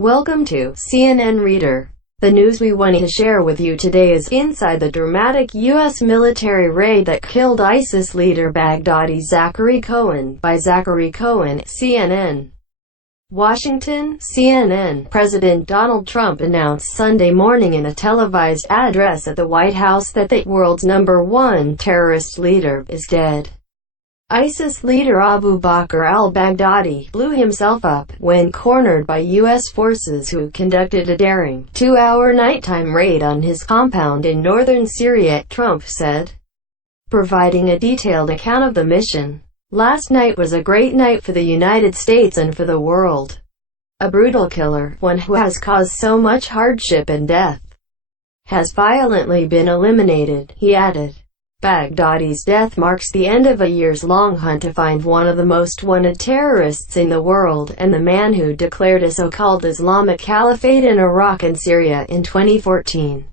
Welcome to CNN Reader. The news we want to share with you today is inside the dramatic U.S. military raid that killed ISIS leader Baghdadi Zachary Cohen, by Zachary Cohen, CNN. Washington, CNN. President Donald Trump announced Sunday morning in a televised address at the White House that the world's #1 terrorist leader is dead. ISIS leader Abu Bakr al-Baghdadi blew himself up when cornered by U.S. forces who conducted a daring, 2-hour nighttime raid on his compound in northern Syria, Trump said, providing a detailed account of the mission. "Last night was a great night for the United States and for the world. A brutal killer, one who has caused so much hardship and death, has violently been eliminated," he added. Baghdadi's death marks the end of a years-long hunt to find one of the most wanted terrorists in the world, and the man who declared a so-called Islamic Caliphate in Iraq and Syria in 2014.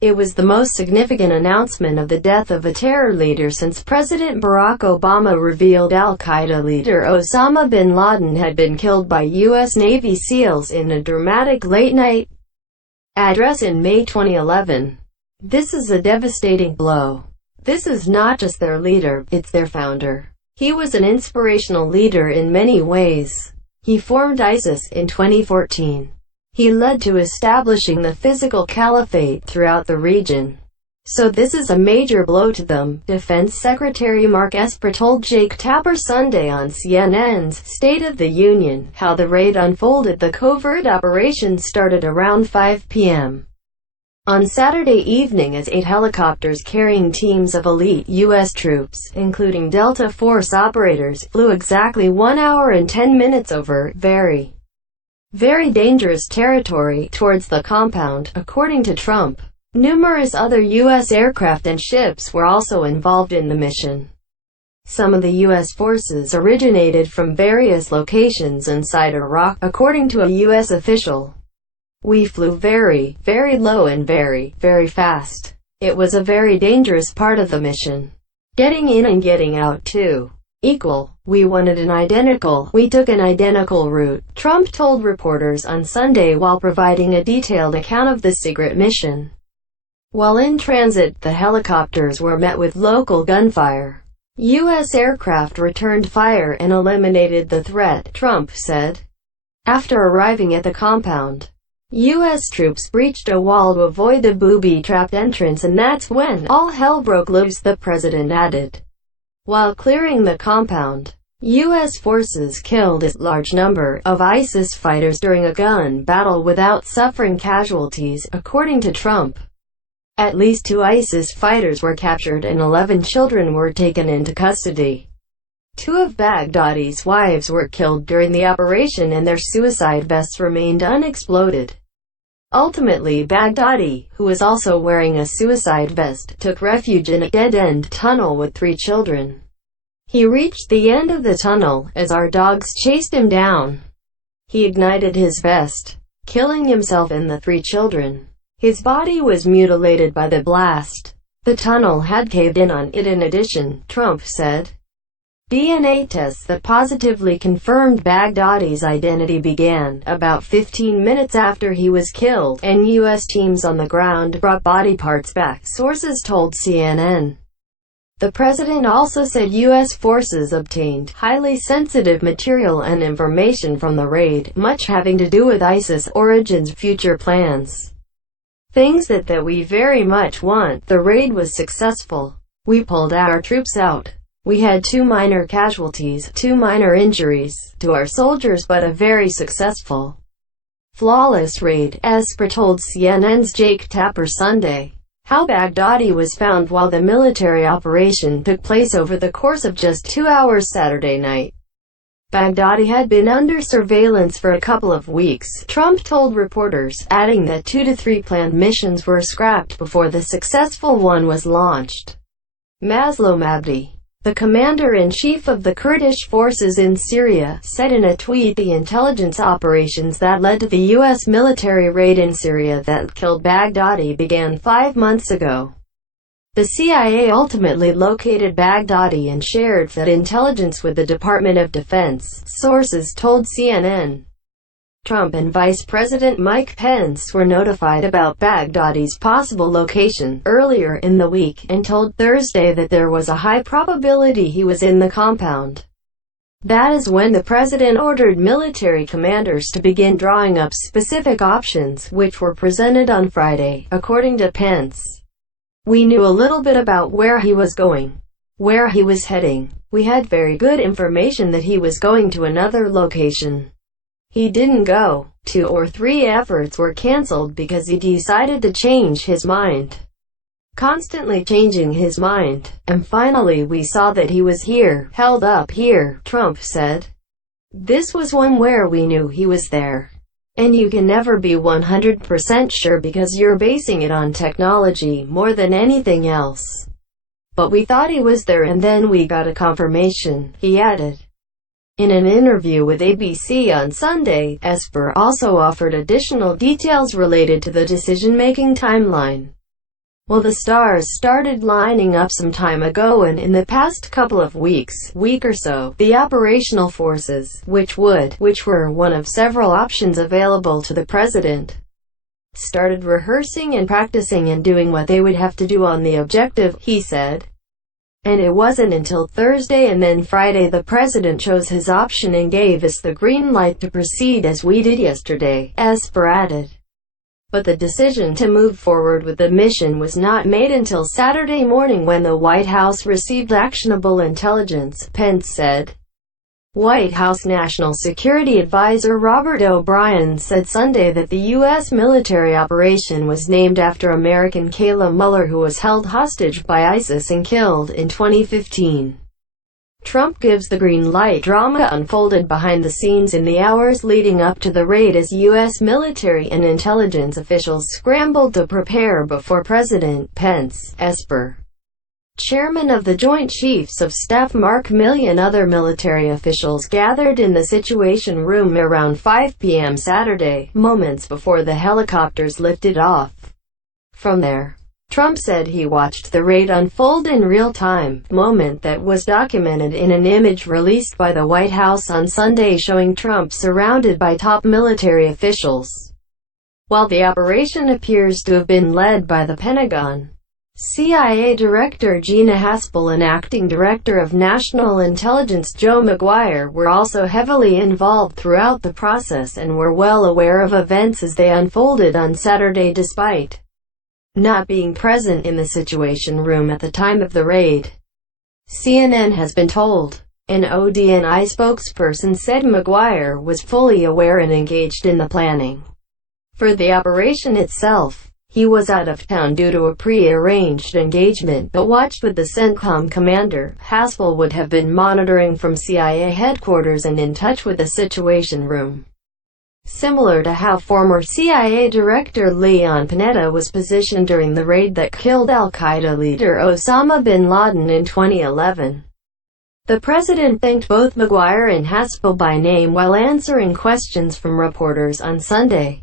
It was the most significant announcement of the death of a terror leader since President Barack Obama revealed al-Qaeda leader Osama bin Laden had been killed by U.S. Navy SEALs in a dramatic late-night address in May 2011. "This is a devastating blow. This is not just their leader, it's their founder. He was an inspirational leader in many ways. He formed ISIS in 2014. He led to establishing the physical caliphate throughout the region. So this is a major blow to them," Defense Secretary Mark Esper told Jake Tapper Sunday on CNN's State of the Union. How the raid unfolded. The covert operation started around 5 p.m. on Saturday evening as 8 helicopters carrying teams of elite U.S. troops, including Delta Force operators, flew exactly 1 hour and 10 minutes over very dangerous territory towards the compound, according to Trump. Numerous other U.S. aircraft and ships were also involved in the mission. Some of the U.S. forces originated from various locations inside Iraq, according to a U.S. official. "We flew very low and very fast. It was a very dangerous part of the mission. Getting in and getting out too. Equal. We took an identical route," Trump told reporters on Sunday while providing a detailed account of the secret mission. While in transit, the helicopters were met with local gunfire. U.S. aircraft returned fire and eliminated the threat, Trump said. After arriving at the compound, U.S. troops breached a wall to avoid the booby-trapped entrance, and that's when all hell broke loose, the president added. While clearing the compound, U.S. forces killed a large number of ISIS fighters during a gun battle without suffering casualties, according to Trump. At least 2 ISIS fighters were captured and 11 children were taken into custody. 2 of Baghdadi's wives were killed during the operation and their suicide vests remained unexploded. Ultimately, Baghdadi, who was also wearing a suicide vest, took refuge in a dead-end tunnel with 3 children. He reached the end of the tunnel as our dogs chased him down. He ignited his vest, killing himself and the 3 children. His body was mutilated by the blast. The tunnel had caved in on it in addition, Trump said. DNA tests that positively confirmed Baghdadi's identity began about 15 minutes after he was killed, and U.S. teams on the ground brought body parts back, sources told CNN. The president also said U.S. forces obtained highly sensitive material and information from the raid, much having to do with ISIS origins, future plans. "Things that we very much want. The raid was successful. We pulled our troops out. We had 2 minor casualties, 2 minor injuries to our soldiers, but a very successful, flawless raid," Esper told CNN's Jake Tapper Sunday. How Baghdadi was found. While the military operation took place over the course of just 2 hours Saturday night, Baghdadi had been under surveillance for a couple of weeks, Trump told reporters, adding that 2 to 3 planned missions were scrapped before the successful one was launched. Maslom Abdi, the commander-in-chief of the Kurdish forces in Syria, said in a tweet the intelligence operations that led to the U.S. military raid in Syria that killed Baghdadi began 5 months ago. The CIA ultimately located Baghdadi and shared that intelligence with the Department of Defense, sources told CNN. Trump and Vice President Mike Pence were notified about Baghdadi's possible location earlier in the week, and told Thursday that there was a high probability he was in the compound. That is when the president ordered military commanders to begin drawing up specific options, which were presented on Friday, according to Pence. "We knew a little bit about where he was going, where he was heading. We had very good information that he was going to another location. He didn't go. 2 or 3 efforts were cancelled because he decided to change his mind. Constantly changing his mind. And finally we saw that he was here, held up here," Trump said. "This was one where we knew he was there. And you can never be 100% sure because you're basing it on technology more than anything else. But we thought he was there and then we got a confirmation," he added. In an interview with ABC on Sunday, Esper also offered additional details related to the decision-making timeline. "Well, the stars started lining up some time ago, and in the past couple of week or so, the operational forces, which were one of several options available to the president, started rehearsing and practicing and doing what they would have to do on the objective," he said. "And it wasn't until Thursday and then Friday the president chose his option and gave us the green light to proceed as we did yesterday," Esper added. But the decision to move forward with the mission was not made until Saturday morning when the White House received actionable intelligence, Pence said. White House National Security Advisor Robert O'Brien said Sunday that the U.S. military operation was named after American Kayla Mueller, who was held hostage by ISIS and killed in 2015. Trump gives the green light. Drama unfolded behind the scenes in the hours leading up to the raid as U.S. military and intelligence officials scrambled to prepare before President Pence, Esper, Chairman of the Joint Chiefs of Staff Mark Milley, and other military officials gathered in the Situation Room around 5 p.m. Saturday, moments before the helicopters lifted off. From there, Trump said he watched the raid unfold in real time, moment that was documented in an image released by the White House on Sunday showing Trump surrounded by top military officials. While the operation appears to have been led by the Pentagon, CIA Director Gina Haspel and Acting Director of National Intelligence Joe Maguire were also heavily involved throughout the process and were well aware of events as they unfolded on Saturday despite not being present in the Situation Room at the time of the raid. CNN has been told. An ODNI spokesperson said Maguire was fully aware and engaged in the planning for the operation itself. He was out of town due to a pre-arranged engagement, but watched with the CENTCOM commander. Haspel would have been monitoring from CIA headquarters and in touch with the Situation Room, similar to how former CIA Director Leon Panetta was positioned during the raid that killed al-Qaeda leader Osama bin Laden in 2011. The president thanked both Maguire and Haspel by name while answering questions from reporters on Sunday.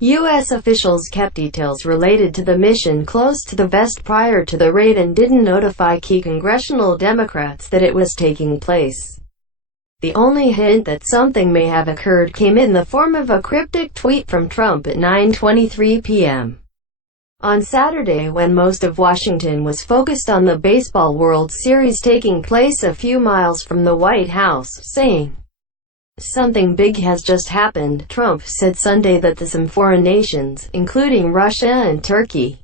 U.S. officials kept details related to the mission close to the vest prior to the raid and didn't notify key congressional Democrats that it was taking place. The only hint that something may have occurred came in the form of a cryptic tweet from Trump at 9:23 p.m. on Saturday, when most of Washington was focused on the Baseball World Series taking place a few miles from the White House, saying, "Something big has just happened." Trump said Sunday that some foreign nations, including Russia and Turkey,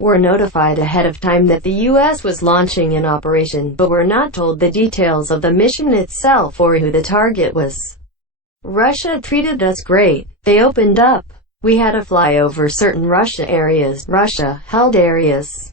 were notified ahead of time that the U.S. was launching an operation, but were not told the details of the mission itself or who the target was. "Russia treated us great. They opened up. We had to fly over certain Russia-held areas.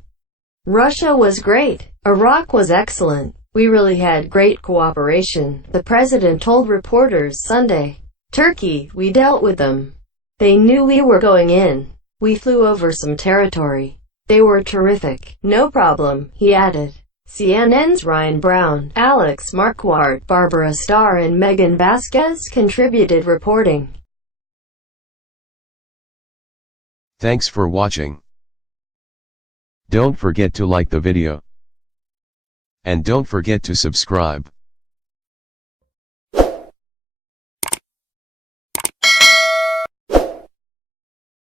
Russia was great. Iraq was excellent. We really had great cooperation," the president told reporters Sunday. "Turkey, we dealt with them. They knew we were going in. We flew over some territory. They were terrific. No problem," he added. CNN's Ryan Brown, Alex Marquardt, Barbara Starr and Megan Vasquez contributed reporting. Thanks for watching. Don't forget to like the video. And don't forget to subscribe.